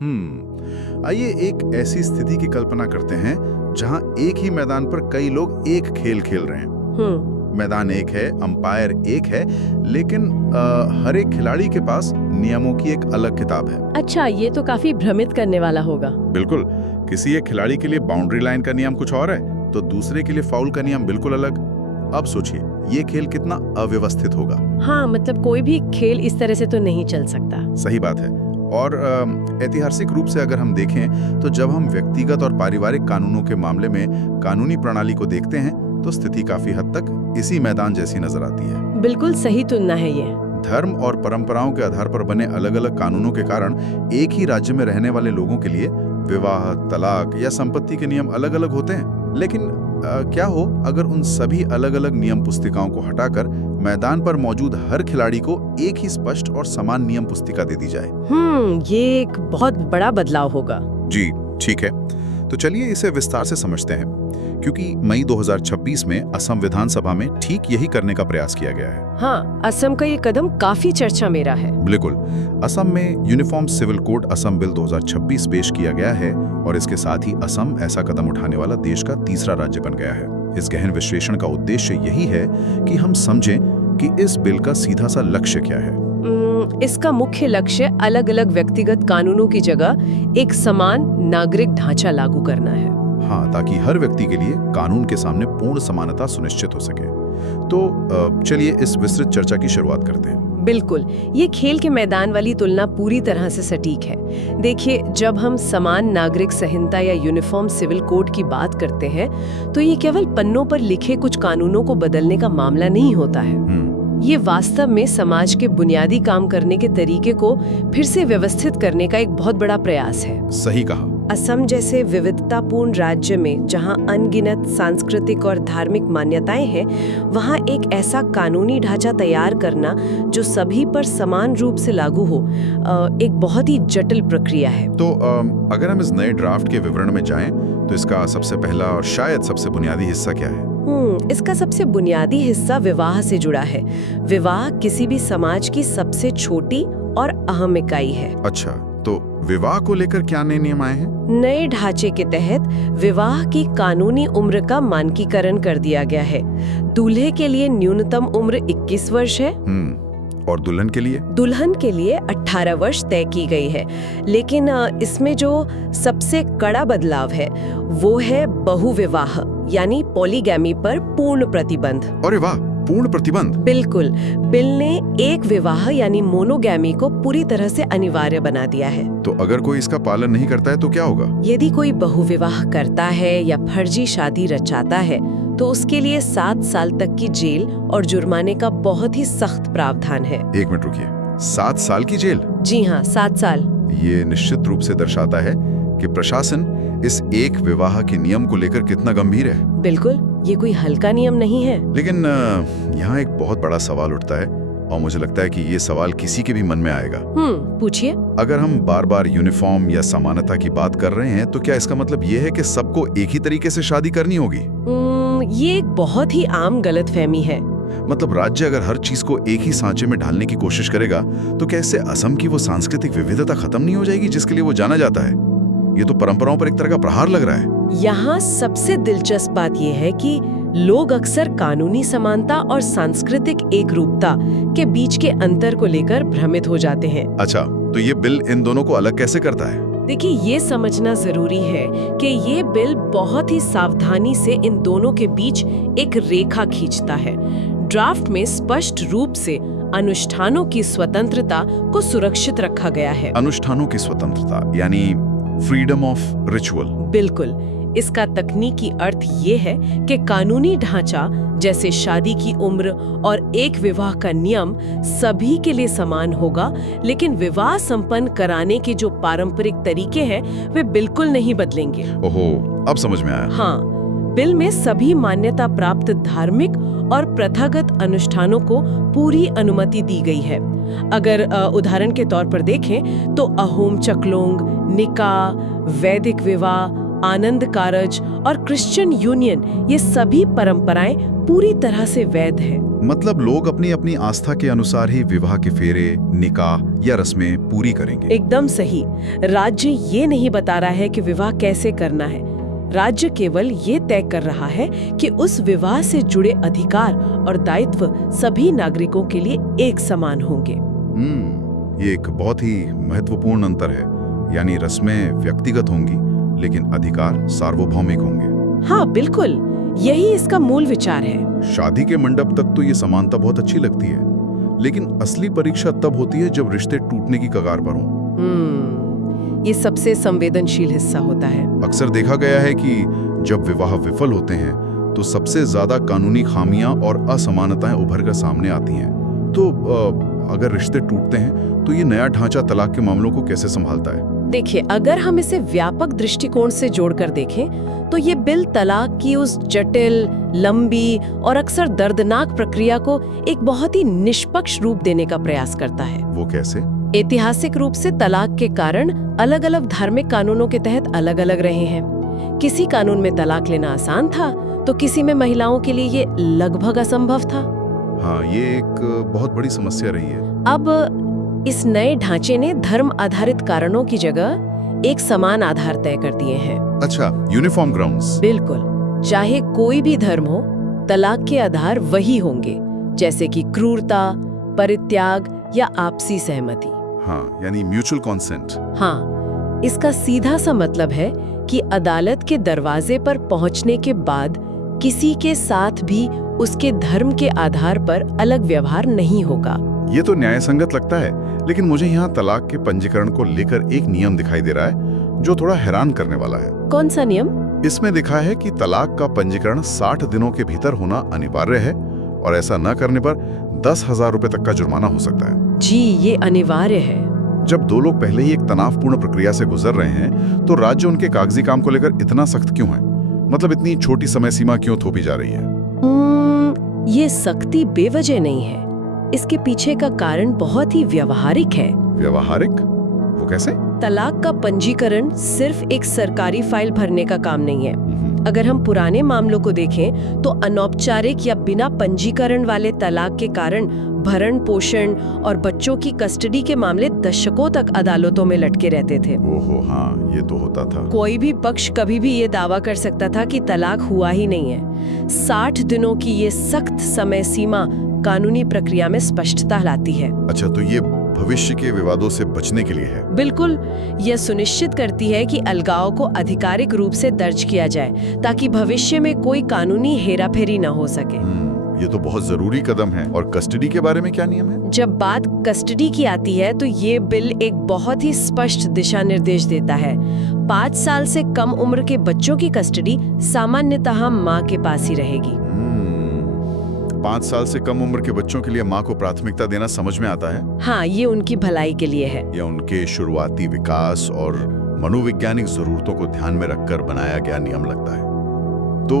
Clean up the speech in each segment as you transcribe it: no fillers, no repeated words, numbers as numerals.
आइए एक ऐसी स्थिति की कल्पना करते हैं जहां एक ही मैदान पर कई लोग एक खेल खेल रहे हैं। मैदान एक है, अंपायर एक है, लेकिन हर एक खिलाड़ी के पास नियमों की एक अलग किताब है। अच्छा, ये तो काफी भ्रमित करने वाला होगा। बिल्कुल, किसी एक खिलाड़ी के लिए बाउंड्री लाइन का नियम कुछ और है तो दूसरे के लिए फाउल का नियम बिल्कुल अलग। अब सोचिए, ये खेल कितना अव्यवस्थित होगा। हाँ, मतलब कोई भी खेल इस तरह से तो नहीं चल सकता। सही बात है। और ऐतिहासिक रूप से अगर हम देखें तो जब हम व्यक्तिगत और पारिवारिक कानूनों के मामले में कानूनी प्रणाली को देखते हैं तो स्थिति काफी हद तक इसी मैदान जैसी नजर आती है। बिल्कुल सही तुलना है ये। धर्म और परंपराओं के आधार पर बने अलग-अलग कानूनों के कारण एक ही राज्य में रहने वाले लोगों के लिए विवाह, तलाक या संपत्ति के नियम अलग-अलग होते हैं। लेकिन क्या हो अगर उन सभी अलग-अलग नियम पुस्तिकाओं को हटाकर मैदान पर मौजूद हर खिलाड़ी को एक ही स्पष्ट और समान नियम पुस्तिका दे दी जाए? ये एक बहुत बड़ा बदलाव होगा। जी, ठीक है। तो चलिए इसे विस्तार से समझते हैं, क्योंकि मई 2026 में असम विधानसभा में ठीक यही करने का प्रयास किया गया है। हाँ, असम का ये कदम काफी चर्चा में रहा है। बिल्कुल, असम में uniform civil code Assam bill 2026 पेश किया गया है और इसके साथ ही असम ऐसा कदम उठाने वाला देश का तीसरा राज्य बन गया है। इस गहन विश्लेषण का उद्देश्य यही है कि हम समझें कि इस बिल का सीधा सा लक्ष्य क्या है। इसका मुख्य लक्ष्य अलग-अलग व्यक्तिगत कानूनों की जगह एक समान नागरिक ढांचा लागू करना है। हाँ, ताकि हर व्यक्ति के लिए कानून के सामने पूर्ण समानता सुनिश्चित हो सके। तो चलिए इस विस्तृत चर्चा की शुरुआत करते हैं। बिल्कुल, ये खेल के मैदान वाली तुलना पूरी तरह से सटीक है। देखिए, जब हम समान नागरिक संहिता या यूनिफॉर्म सिविल कोड की बात करते हैं तो ये केवल पन्नों पर लिखे कुछ कानूनों को बदलने का मामला नहीं होता है। ये वास्तव में समाज के बुनियादी काम करने के तरीके को फिर से व्यवस्थित करने का एक बहुत बड़ा प्रयास है। सही कहा। असम जैसे विविधतापूर्ण राज्य में जहां अनगिनत सांस्कृतिक और धार्मिक मान्यताएं हैं, वहां एक ऐसा कानूनी ढांचा तैयार करना जो सभी पर समान रूप से लागू हो, एक बहुत ही जटिल प्रक्रिया है। तो अगर हम इस नए ड्राफ्ट के विवरण में जाएं तो इसका सबसे पहला और शायद सबसे बुनियादी हिस्सा क्या है? इसका सबसे बुनियादी हिस्सा विवाह से जुड़ा है। विवाह किसी भी समाज की सबसे छोटी और अहम इकाई है। अच्छा, तो विवाह को लेकर क्या नए नियम आए हैं? नए ढांचे के तहत विवाह की कानूनी उम्र का मानकीकरण कर दिया गया है। दूल्हे के लिए न्यूनतम उम्र 21 वर्ष है। और दुल्हन के लिए? दुल्हन के लिए 18 वर्ष तय की गई है। लेकिन इसमें जो सबसे कड़ा बदलाव है वो है बहुविवाह यानी पॉलीगैमी पर पूर्ण प्रतिबंध। अरे वाह, पूर्ण प्रतिबंध? बिल्कुल, बिल ने एक विवाह यानी मोनोगैमी को पूरी तरह से अनिवार्य बना दिया है। तो अगर कोई इसका पालन नहीं करता है तो क्या होगा? यदि कोई बहुविवाह करता है या फर्जी शादी रचाता है तो उसके लिए 7 साल तक की जेल और जुर्माने का बहुत ही सख्त प्रावधान है। 1 मिनट रुकिए, 7 साल की जेल? जी हाँ, 7 साल। ये निश्चित रूप से दर्शाता है कि प्रशासन इस एक विवाह के नियम को लेकर कितना गंभीर है। बिल्कुल, ये कोई हल्का नियम नहीं है। लेकिन यहाँ एक बहुत बड़ा सवाल उठता है और मुझे लगता है कि ये सवाल किसी के भी मन में आएगा। पूछिए। अगर हम बार बार यूनिफॉर्म या समानता की बात कर रहे हैं तो क्या इसका मतलब ये है कि सबको एक ही तरीके से शादी करनी होगी? ये एक बहुत ही आम गलतफहमी है। मतलब राज्य अगर हर चीज को एक ही सांचे में ढालने की कोशिश करेगा तो क्या इससे असम की वो सांस्कृतिक विविधता खत्म नहीं हो जाएगी जिसके लिए वो जाना जाता है? ये तो परंपराओं पर एक तरह का प्रहार लग रहा है। यहाँ सबसे दिलचस्प बात यह है कि लोग अक्सर कानूनी समानता और सांस्कृतिक एकरूपता के बीच के अंतर को लेकर भ्रमित हो जाते हैं। अच्छा, तो ये बिल इन दोनों को अलग कैसे करता है? देखिए, ये समझना जरूरी है कि ये बिल बहुत ही सावधानी से इन दोनों के बीच एक रेखा खींचता है। ड्राफ्ट में स्पष्ट रूप से अनुष्ठानों की स्वतंत्रता को सुरक्षित रखा गया है। अनुष्ठानों की स्वतंत्रता यानी फ्रीडम ऑफ रिचुअल? बिल्कुल। इसका तकनीकी अर्थ ये है कि कानूनी ढांचा जैसे शादी की उम्र और एक विवाह का नियम सभी के लिए समान होगा, लेकिन विवाह संपन्न कराने के जो पारंपरिक तरीके हैं वे बिल्कुल नहीं बदलेंगे। ओहो, अब समझ में आया। हाँ, बिल में सभी मान्यता प्राप्त धार्मिक और प्रथागत अनुष्ठानों को पूरी अनुमति दी गई है। अगर उदाहरण के तौर पर देखें तो अहोम चकलोंग, निकाह, वैदिक विवाह, आनंद कारज और क्रिश्चियन यूनियन, ये सभी परंपराएं पूरी तरह से वैध हैं। मतलब लोग अपनी अपनी आस्था के अनुसार ही विवाह के फेरे, निकाह या रस्में पूरी करेंगे। एकदम सही। राज्य ये नहीं बता रहा है कि विवाह कैसे करना है। राज्य केवल ये तय कर रहा है कि उस विवाह से जुड़े अधिकार और दायित्व सभी नागरिकों के लिए एक समान होंगे। ये एक बहुत ही महत्वपूर्ण अंतर है, यानी रस्में व्यक्तिगत होंगी लेकिन अधिकार सार्वभौमिक होंगे। हाँ बिल्कुल, यही इसका मूल विचार है। शादी के मंडप तक तो ये समानता बहुत अच्छी लगती है, लेकिन असली परीक्षा तब होती है जब रिश्ते टूटने की कगार पर हों। ये सबसे संवेदनशील हिस्सा होता है। अक्सर देखा गया है कि जब विवाह विफल होते हैं तो सबसे ज्यादा कानूनी खामियां और असमानताएं उभर कर सामने आती हैं। तो अगर रिश्ते टूटते हैं तो ये नया ढांचा तलाक के मामलों को कैसे संभालता है? देखिए, अगर हम इसे व्यापक दृष्टिकोण से जोड़कर देखें तो ये बिल तलाक की उस जटिल, लंबी और अक्सर दर्दनाक प्रक्रिया को एक बहुत ही निष्पक्ष रूप देने का प्रयास करता है। वो कैसे? ऐतिहासिक रूप से तलाक के कारण अलग अलग धार्मिक कानूनों के तहत अलग अलग रहे हैं। किसी कानून में तलाक लेना आसान था तो किसी में महिलाओं के लिए ये लगभग असंभव था। हाँ, ये एक बहुत बड़ी समस्या रही है। अब इस नए ढांचे ने धर्म आधारित कारणों की जगह एक समान आधार तय कर दिए हैं। अच्छा, यूनिफॉर्म ग्राउंड्स। बिल्कुल, चाहे कोई भी धर्म हो, तलाक के आधार वही होंगे, जैसे कि क्रूरता, परित्याग या आपसी सहमति। हाँ, यानी म्यूचुअल कॉन्सेंट। हाँ, इसका सीधा सा मतलब है कि अदालत के दरवाजे पर पहुंचने के बाद किसी के साथ भी उसके धर्म के आधार पर अलग व्यवहार नहीं होगा। ये तो न्यायसंगत लगता है, लेकिन मुझे यहाँ तलाक के पंजीकरण को लेकर एक नियम दिखाई दे रहा है जो थोड़ा हैरान करने वाला है। कौन सा नियम? इसमें लिखा है कि तलाक का पंजीकरण 60 दिनों के भीतर होना अनिवार्य है और ऐसा न करने पर 10,000 रुपए तक का जुर्माना हो सकता है। जी, ये अनिवार्य है। जब दो लोग पहले ही एक तनावपूर्ण प्रक्रिया से गुजर रहे हैं तो राज्य उनके कागजी काम को लेकर इतना सख्त क्यों है? मतलब इतनी छोटी समय सीमा क्यों थोपी जा रही है? ये सख्ती बेवजह नहीं है। इसके पीछे का कारण बहुत ही व्यवहारिक है। व्यवहारिक? वो कैसे? तलाक का पंजीकरण सिर्फ एक सरकारी फाइल भरने का काम नहीं है। अगर हम पुराने मामलों को देखें तो अनौपचारिक या बिना पंजीकरण वाले तलाक के कारण भरण पोषण और बच्चों की कस्टडी के मामले दशकों तक अदालतों में लटके रहते थे। ओहो, हाँ, ये तो होता था। कोई भी पक्ष कभी भी ये दावा कर सकता था कि तलाक हुआ ही नहीं है। 60 दिनों की ये सख्त समय सीमा कानूनी प्रक्रिया में स्पष्टता लाती है। अच्छा, तो ये भविष्य के विवादों से बचने के लिए है? बिल्कुल, यह सुनिश्चित करती है कि अलगाव को आधिकारिक रूप से दर्ज किया जाए ताकि भविष्य में कोई कानूनी हेराफेरी न हो सके। ये तो बहुत जरूरी कदम है। और कस्टडी के बारे में क्या नियम है? जब बात कस्टडी की आती है तो ये बिल एक बहुत ही स्पष्ट दिशा निर्देश देता है। 5 साल से कम उम्र के बच्चों की कस्टडी सामान्यतः माँ के पास ही रहेगी। 5 साल से कम उम्र के बच्चों के लिए माँ को प्राथमिकता देना समझ में आता है। हाँ, ये उनकी भलाई के लिए है। या उनके शुरुआती विकास और मनोवैज्ञानिक जरूरतों को ध्यान में रखकर बनाया गया नियम लगता है। तो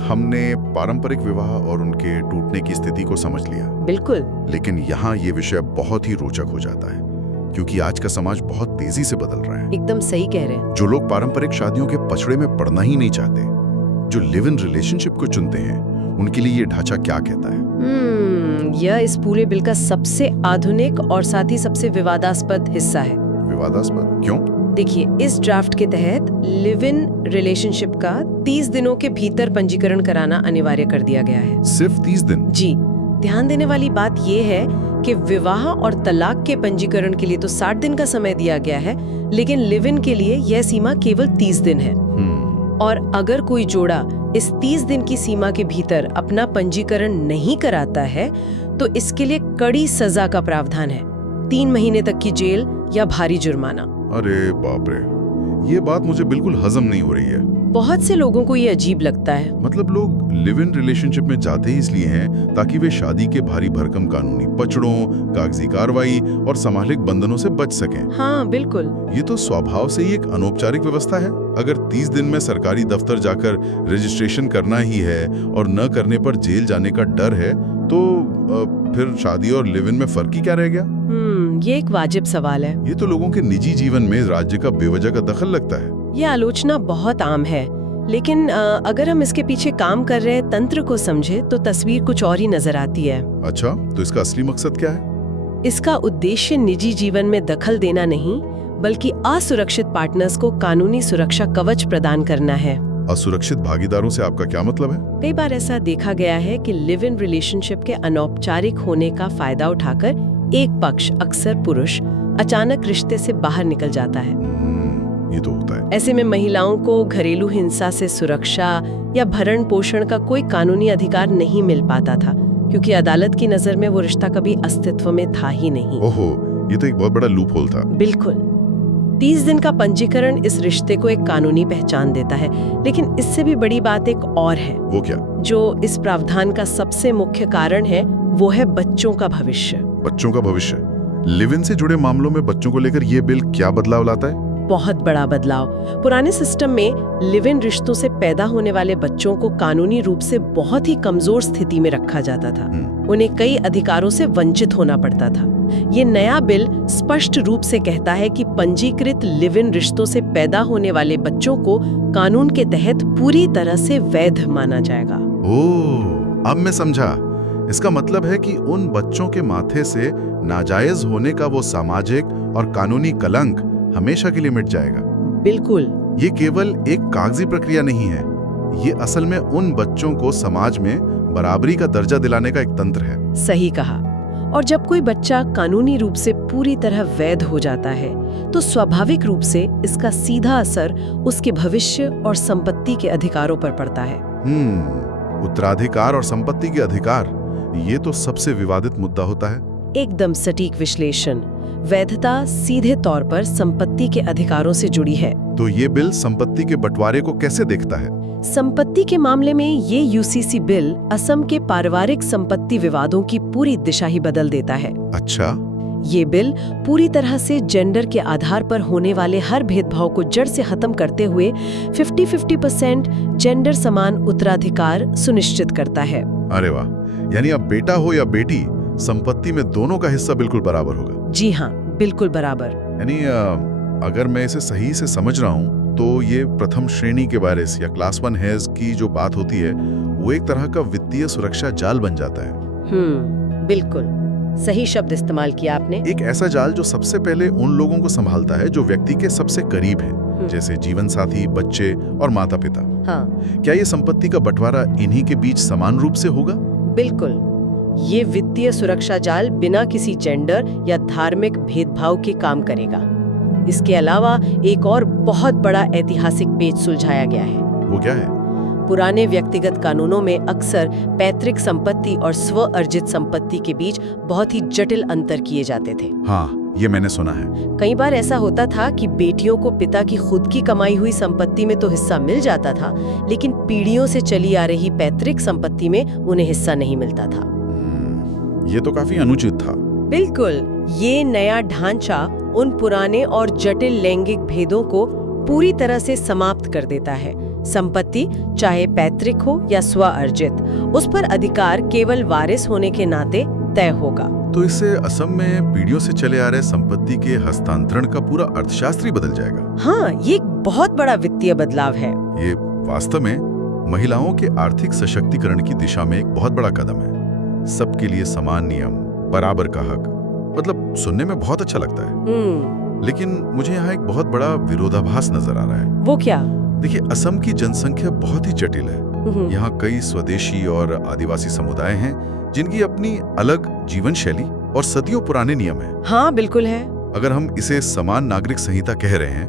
हमने पारंपरिक विवाह और उनके टूटने की स्थिति को समझ लिया। बिल्कुल। लेकिन यहाँ ये विषय बहुत ही रोचक हो जाता है क्योंकि आज का समाज बहुत तेजी से बदल रहा है। एकदम सही कह रहे हैं। जो लोग पारंपरिक शादियों के पछड़े में पड़ना ही नहीं चाहते, जो लिव इन रिलेशनशिप को चुनते हैं, उनके लिए ये ढांचा क्या कहता है? यह इस पूरे बिल का सबसे आधुनिक और साथ ही सबसे विवादास्पद हिस्सा है। विवादास्पद क्यों? देखिए, इस ड्राफ्ट के तहत लिव इन रिलेशनशिप का 30 दिनों के भीतर पंजीकरण कराना अनिवार्य कर दिया गया है। सिर्फ 30 दिन? जी। ध्यान देने वाली बात यह है कि विवाह और तलाक के पंजीकरण के लिए तो 60 दिन का समय दिया गया है, लेकिन लिव इन के लिए यह सीमा केवल 30 दिन है। और अगर कोई जोड़ा इस 30 दिन की सीमा के भीतर अपना पंजीकरण नहीं कराता है तो इसके लिए कड़ी सजा का प्रावधान है। 3 महीने तक की जेल या भारी जुर्माना। अरे बाप रे, ये बात मुझे बिल्कुल हजम नहीं हो रही है। बहुत से लोगों को ये अजीब लगता है। मतलब लोग लिव इन रिलेशनशिप में जाते ही इसलिए हैं ताकि वे शादी के भारी भरकम कानूनी पचड़ों, कागजी कार्रवाई और सामाजिक बंधनों से बच सकें। हाँ बिल्कुल। ये तो स्वभाव से ही एक अनौपचारिक व्यवस्था है। अगर 30 दिन में सरकारी दफ्तर जाकर रजिस्ट्रेशन करना ही है और न करने पर जेल जाने का डर है तो फिर शादी और लिव इन में फर्क ही क्या रह गया? ये एक वाजिब सवाल है। ये तो लोगों के निजी जीवन में राज्य का बेवजह का दखल लगता है। यह आलोचना बहुत आम है, लेकिन अगर हम इसके पीछे काम कर रहे तंत्र को समझे तो तस्वीर कुछ और ही नजर आती है। अच्छा, तो इसका असली मकसद क्या है? इसका उद्देश्य निजी जीवन में दखल देना नहीं, बल्कि असुरक्षित पार्टनर्स को कानूनी सुरक्षा कवच प्रदान करना है। असुरक्षित भागीदारों से आपका क्या मतलब है? कई बार ऐसा देखा गया है कि लिव इन रिलेशनशिप के अनौपचारिक होने का फायदा उठाकर एक पक्ष, अक्सर पुरुष, अचानक रिश्ते से बाहर निकल जाता है। ये तो होता है। ऐसे में महिलाओं को घरेलू हिंसा से सुरक्षा या भरण पोषण का कोई कानूनी अधिकार नहीं मिल पाता था, क्योंकि अदालत की नजर में वो रिश्ता कभी अस्तित्व में था ही नहीं। ओहो, ये तो एक बहुत बड़ा लूप होल था। बिल्कुल। 30 दिन का पंजीकरण इस रिश्ते को एक कानूनी पहचान देता है, लेकिन इससे भी बड़ी बात एक और है। वो क्या? जो इस प्रावधान का सबसे मुख्य कारण है, वो है बच्चों का भविष्य। बच्चों का भविष्य? लिव इन से जुड़े मामलों में बच्चों को लेकर ये बिल क्या बदलाव लाता है? बहुत बड़ा बदलाव। पुराने सिस्टम में लिव इन रिश्तों से पैदा होने वाले बच्चों को कानूनी रूप से बहुत ही कमजोर स्थिति में रखा जाता था। उन्हें कई अधिकारों से वंचित होना पड़ता था। ये नया बिल स्पष्ट रूप से कहता है कि पंजीकृत लिव इन रिश्तों से पैदा होने वाले बच्चों को कानून के तहत पूरी तरह से वैध माना जाएगा। ओह, अब मैं समझा। इसका मतलब है कि उन बच्चों के माथे से नाजायज होने का वो सामाजिक और कानूनी कलंक हमेशा के लिए मिट जाएगा। बिल्कुल। ये केवल एक कागजी प्रक्रिया नहीं है, ये असल में उन बच्चों को समाज में बराबरी का दर्जा दिलाने का एक तंत्र है। सही कहा। और जब कोई बच्चा कानूनी रूप से पूरी तरह वैध हो जाता है, तो स्वाभाविक रूप से इसका सीधा असर उसके भविष्य और संपत्ति के अधिकारों पर पड़ता है। उत्तराधिकार और संपत्ति के अधिकार, ये तो सबसे विवादित मुद्दा होता है। एकदम सटीक विश्लेषण। वैधता सीधे तौर पर संपत्ति के अधिकारों से जुड़ी है। तो ये बिल संपत्ति के बंटवारे को कैसे देखता है? संपत्ति के मामले में ये यूसीसी बिल असम के पारिवारिक संपत्ति विवादों की पूरी दिशा ही बदल देता है। अच्छा। ये बिल पूरी तरह से जेंडर के आधार पर होने वाले हर भेदभाव को जड़ से खत्म करते हुए 50-50% जेंडर समान उत्तराधिकार सुनिश्चित करता है। अरे वाह, यानी अब बेटा हो या बेटी, संपत्ति में दोनों का हिस्सा बिल्कुल बराबर होगा। जी हाँ, बिल्कुल बराबर। यानी अगर मैं इसे सही से समझ रहा हूँ तो ये प्रथम श्रेणी के वारिस या क्लास 1 हेयर्स की जो बात होती है, वो एक तरह का वित्तीय सुरक्षा जाल बन जाता है। बिल्कुल सही शब्द इस्तेमाल किया आपने। एक ऐसा जाल जो सबसे पहले उन लोगों को संभालता है जो व्यक्ति के सबसे करीब हैं, जैसे जीवन साथी, बच्चे और माता पिता। हाँ। क्या ये संपत्ति का बंटवारा इन्हीं के बीच समान रूप से होगा? बिल्कुल। ये वित्तीय सुरक्षा जाल बिना किसी जेंडर या धार्मिक भेदभाव के काम करेगा। इसके अलावा एक और बहुत बड़ा ऐतिहासिक पेच सुलझाया गया है। वो क्या है? पुराने व्यक्तिगत कानूनों में अक्सर पैतृक संपत्ति और स्व अर्जित संपत्ति के बीच बहुत ही जटिल अंतर किए जाते थे। हाँ, ये मैंने सुना है। कई बार ऐसा होता था कि बेटियों को पिता की खुद की कमाई हुई संपत्ति में तो हिस्सा मिल जाता था, लेकिन पीढ़ियों से चली आ रही पैतृक संपत्ति में उन्हें हिस्सा नहीं मिलता था। ये तो काफी अनुचित था। बिल्कुल। ये नया ढांचा उन पुराने और जटिल लैंगिक भेदों को पूरी तरह से समाप्त कर देता है। संपत्ति चाहे पैतृक हो या स्व अर्जित, उस पर अधिकार केवल वारिस होने के नाते तय होगा। तो इससे असम में पीढ़ियों से चले आ रहे संपत्ति के हस्तांतरण का पूरा अर्थशास्त्र ही बदल जाएगा। हाँ, ये एक बहुत बड़ा वित्तीय बदलाव है। ये वास्तव में महिलाओं के आर्थिक सशक्तिकरण की दिशा में एक बहुत बड़ा कदम है। सबके लिए समान नियम, बराबर का हक, मतलब सुनने में बहुत अच्छा लगता है। लेकिन मुझे यहाँ एक बहुत बड़ा विरोधाभास नजर आ रहा है। वो क्या? देखिए, असम की जनसंख्या बहुत ही जटिल है। यहाँ कई स्वदेशी और आदिवासी समुदाय हैं जिनकी अपनी अलग जीवन शैली और सदियों पुराने नियम हैं। हाँ, बिल्कुल है। अगर हम इसे समान नागरिक संहिता कह रहे हैं,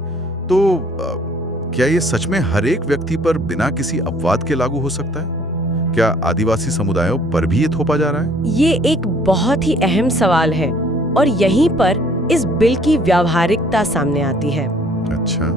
तो क्या ये सच में हर एक व्यक्ति पर बिना किसी अपवाद के लागू हो सकता है? क्या आदिवासी समुदायों पर भी ये थोपा जा रहा है? ये एक बहुत ही अहम सवाल है और यहीं पर इस बिल की व्यावहारिकता सामने आती है। अच्छा,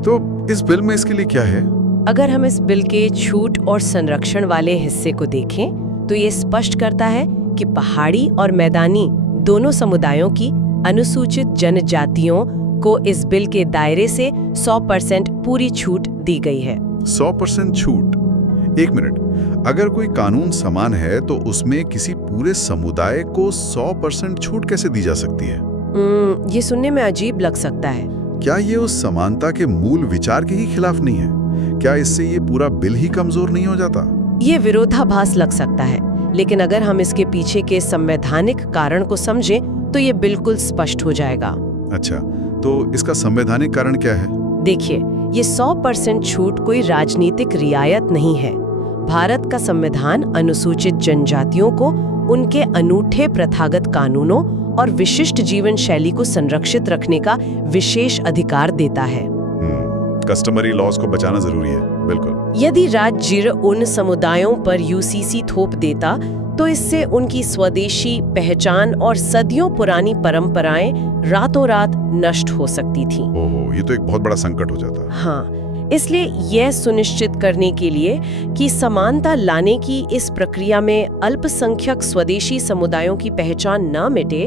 तो इस बिल में इसके लिए क्या है? अगर हम इस बिल के छूट और संरक्षण वाले हिस्से को देखें, तो ये स्पष्ट करता है कि पहाड़ी और मैदानी दोनों समुदायों की अनुसूचित जनजातियों को इस बिल के दायरे से 100% पूरी छूट दी गई है। 100% छूट? एक मिनट, अगर कोई कानून समान है तो उसमें किसी पूरे समुदाय को 100% छूट कैसे दी जा सकती है? ये सुनने में अजीब लग सकता है। क्या ये उस समानता के मूल विचार के ही खिलाफ नहीं है? क्या इससे ये पूरा बिल ही कमजोर नहीं हो जाता? ये विरोधाभास लग सकता है, लेकिन अगर हम इसके पीछे के संवैधानिक कारण को समझें तो ये बिल्कुल स्पष्ट हो जाएगा। अच्छा, तो इसका संवैधानिक कारण क्या है? देखिए, ये 100% छूट कोई राजनीतिक रियायत नहीं है। भारत का संविधान अनुसूचित जनजातियों को उनके अनूठे प्रथागत कानूनों और विशिष्ट जीवन शैली को संरक्षित रखने का विशेष अधिकार देता है। कस्टमरी लॉज को बचाना जरूरी है, बिल्कुल। यदि राज्य उन समुदायों पर यूसीसी थोप देता तो इससे उनकी स्वदेशी पहचान और सदियों पुरानी परंपराएं रातों रात नष्ट हो सकती थीं। ओहो, ये तो एक बहुत बड़ा संकट हो जाता। हाँ, इसलिए यह सुनिश्चित करने के लिए कि समानता लाने की इस प्रक्रिया में अल्पसंख्यक स्वदेशी समुदायों की पहचान न मिटे,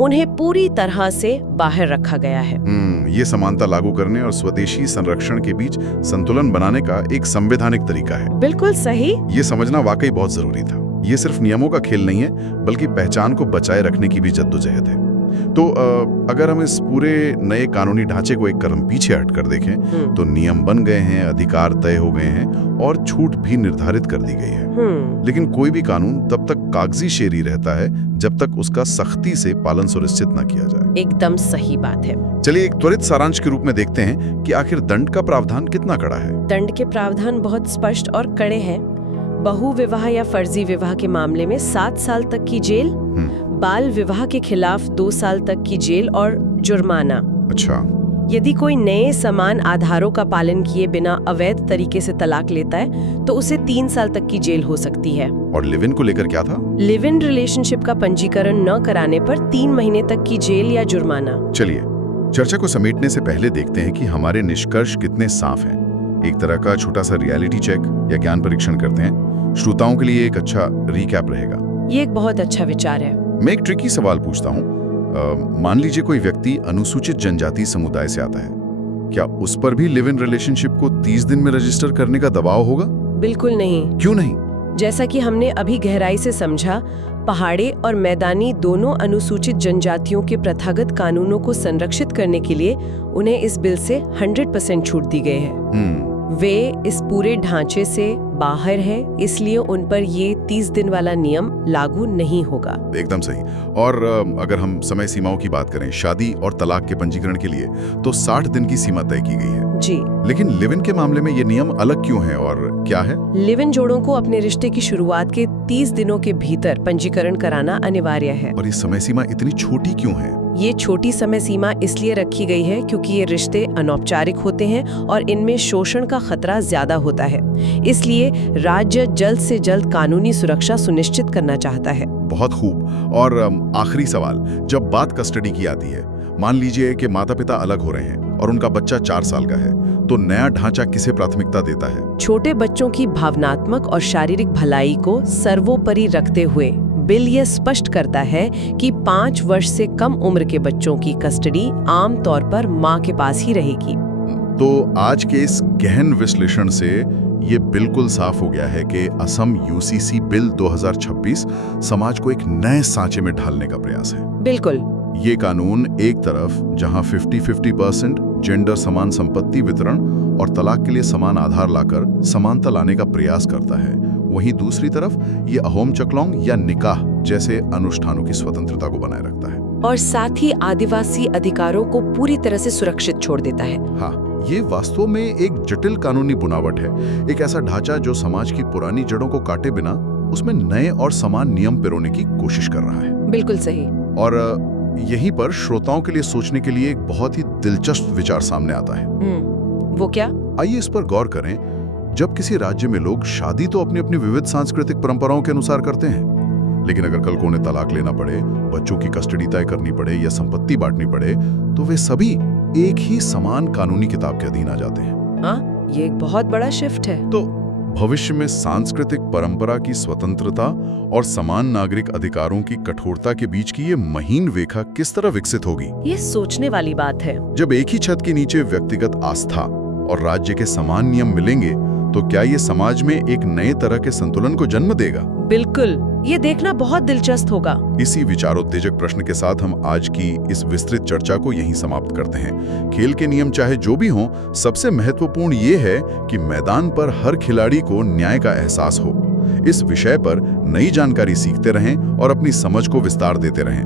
उन्हें पूरी तरह से बाहर रखा गया है। ये समानता लागू करने और स्वदेशी संरक्षण के बीच संतुलन बनाने का एक संवैधानिक तरीका है। बिल्कुल सही। ये समझना वाकई बहुत जरूरी था। ये सिर्फ नियमों का खेल नहीं है, बल्कि पहचान को बचाए रखने की भी जद्दोजहद है। तो अगर हम इस पूरे नए कानूनी ढांचे को एक कदम पीछे हटकर देखें, तो नियम बन गए हैं, अधिकार तय हो गए हैं और छूट भी निर्धारित कर दी गई है। लेकिन कोई भी कानून तब तक कागजी शेरी रहता है जब तक उसका सख्ती से पालन सुनिश्चित न किया जाए। एकदम सही बात है। चलिए एक त्वरित सारांश के रूप में देखते हैं कि आखिर दंड का प्रावधान कितना कड़ा है। दंड के प्रावधान बहुत स्पष्ट और कड़े हैं। बहु विवाह या फर्जी विवाह के मामले में 7 साल तक की जेल, बाल विवाह के खिलाफ 2 साल तक की जेल और जुर्माना। अच्छा। यदि कोई नए समान आधारों का पालन किए बिना अवैध तरीके से तलाक लेता है तो उसे 3 साल तक की जेल हो सकती है। और लिव इन को लेकर क्या था? लिव इन रिलेशनशिप का पंजीकरण न कराने पर 3 महीने तक की जेल या जुर्माना। चलिए चर्चा को समेटने से पहले देखते हैं कि हमारे निष्कर्ष कितने साफ हैं। एक तरह का छोटा सा रियलिटी चेक या ज्ञान परीक्षण करते हैं। श्रोताओं के लिए एक अच्छा रिकैप रहेगा। ये एक बहुत अच्छा विचार है। मैं एक ट्रिकी सवाल पूछता हूँ। मान लीजिए कोई व्यक्ति अनुसूचित जनजाति समुदाय से आता है, क्या उस पर भी लिव इन रिलेशनशिप को 30 दिन में रजिस्टर करने का दबाव होगा? बिल्कुल नहीं। क्यों नहीं? जैसा कि हमने अभी गहराई से समझा, पहाड़ी और मैदानी दोनों अनुसूचित जनजातियों के प्रथागत कानूनों को संरक्षित करने के लिए उन्हें इस बिल से 100% छूट दी गई है। वे इस पूरे ढांचे से बाहर है, इसलिए उन पर ये 30 दिन वाला नियम लागू नहीं होगा। एकदम सही। और अगर हम समय सीमाओं की बात करें, शादी और तलाक के पंजीकरण के लिए तो 60 दिन की सीमा तय की गई है। जी। लेकिन लिव इन के मामले में ये नियम अलग क्यों है और क्या है? लिव इन जोड़ों को अपने रिश्ते की शुरुआत के 30 दिनों के भीतर पंजीकरण कराना अनिवार्य है। और ये समय सीमा इतनी छोटी क्यों है? ये छोटी समय सीमा इसलिए रखी गई है क्योंकि ये रिश्ते अनौपचारिक होते हैं और इनमें शोषण का खतरा ज्यादा होता है। इसलिए राज्य जल्द से जल्द कानूनी सुरक्षा सुनिश्चित करना चाहता है। बहुत खूब। और आखिरी सवाल, जब बात कस्टडी की आती है, मान लीजिए कि माता पिता अलग हो रहे हैं और उनका बच्चा 4 साल का है, तो नया ढांचा किसे प्राथमिकता देता है? छोटे बच्चों की भावनात्मक और शारीरिक भलाई को सर्वोपरि रखते हुए बिल ये स्पष्ट करता है कि 5 वर्ष से कम उम्र के बच्चों की कस्टडी आमतौर पर मां के पास ही रहेगी। तो आज के इस गहन विश्लेषण से ये बिल्कुल साफ हो गया है कि असम यूसीसी बिल 2026 समाज को एक नए सांचे में ढालने का प्रयास है। बिल्कुल। ये कानून एक तरफ जहां 50-50% जेंडर समान संपत्ति वितरण और तलाक के लिए समान आधार लाकर समानता लाने का प्रयास करता है, वहीं दूसरी तरफ ये अहोम चकलौंग या निकाह जैसे अनुष्ठानों की स्वतंत्रता को बनाए रखता है और साथ ही आदिवासी अधिकारों को पूरी तरह से सुरक्षित छोड़ देता है। हाँ, ये वास्तव में एक जटिल कानूनी बुनावट है, एक ऐसा ढांचा जो समाज की पुरानी जड़ों को काटे बिना उसमें नए और समान नियम पिरोने की कोशिश कर रहा है। बिल्कुल सही। और यहीं पर श्रोताओं के लिए सोचने के लिए एक बहुत ही दिलचस्प विचार सामने आता है। वो क्या? आइए इस पर गौर करें। जब किसी राज्य में लोग शादी तो अपनी अपनी विविध सांस्कृतिक परंपराओं के अनुसार करते हैं, लेकिन अगर कल को उन्हें तलाक लेना पड़े, बच्चों की कस्टडी तय करनी पड़े या संपत्ति बांटनी पड़े, तो वे सभी एक ही समान कानूनी किताब के अधीन आ जाते हैं। हाँ, ये एक बहुत बड़ा शिफ्ट है। तो भविष्य में सांस्कृतिक परंपरा की स्वतंत्रता और समान नागरिक अधिकारों की कठोरता के बीच की ये महीन रेखा किस तरह विकसित होगी? ये सोचने वाली बात है। जब एक ही छत के नीचे व्यक्तिगत आस्था और राज्य के समान नियम मिलेंगे, तो क्या ये समाज में एक नए तरह के संतुलन को जन्म देगा? बिल्कुल, ये देखना बहुत दिलचस्प होगा। इसी विचारोत्तेजक प्रश्न के साथ हम आज की इस विस्तृत चर्चा को यहीं समाप्त करते हैं। खेल के नियम चाहे जो भी हों, सबसे महत्वपूर्ण ये है कि मैदान पर हर खिलाड़ी को न्याय का एहसास हो। इस विषय पर नई जानकारी सीखते रहें और अपनी समझ को विस्तार देते रहें।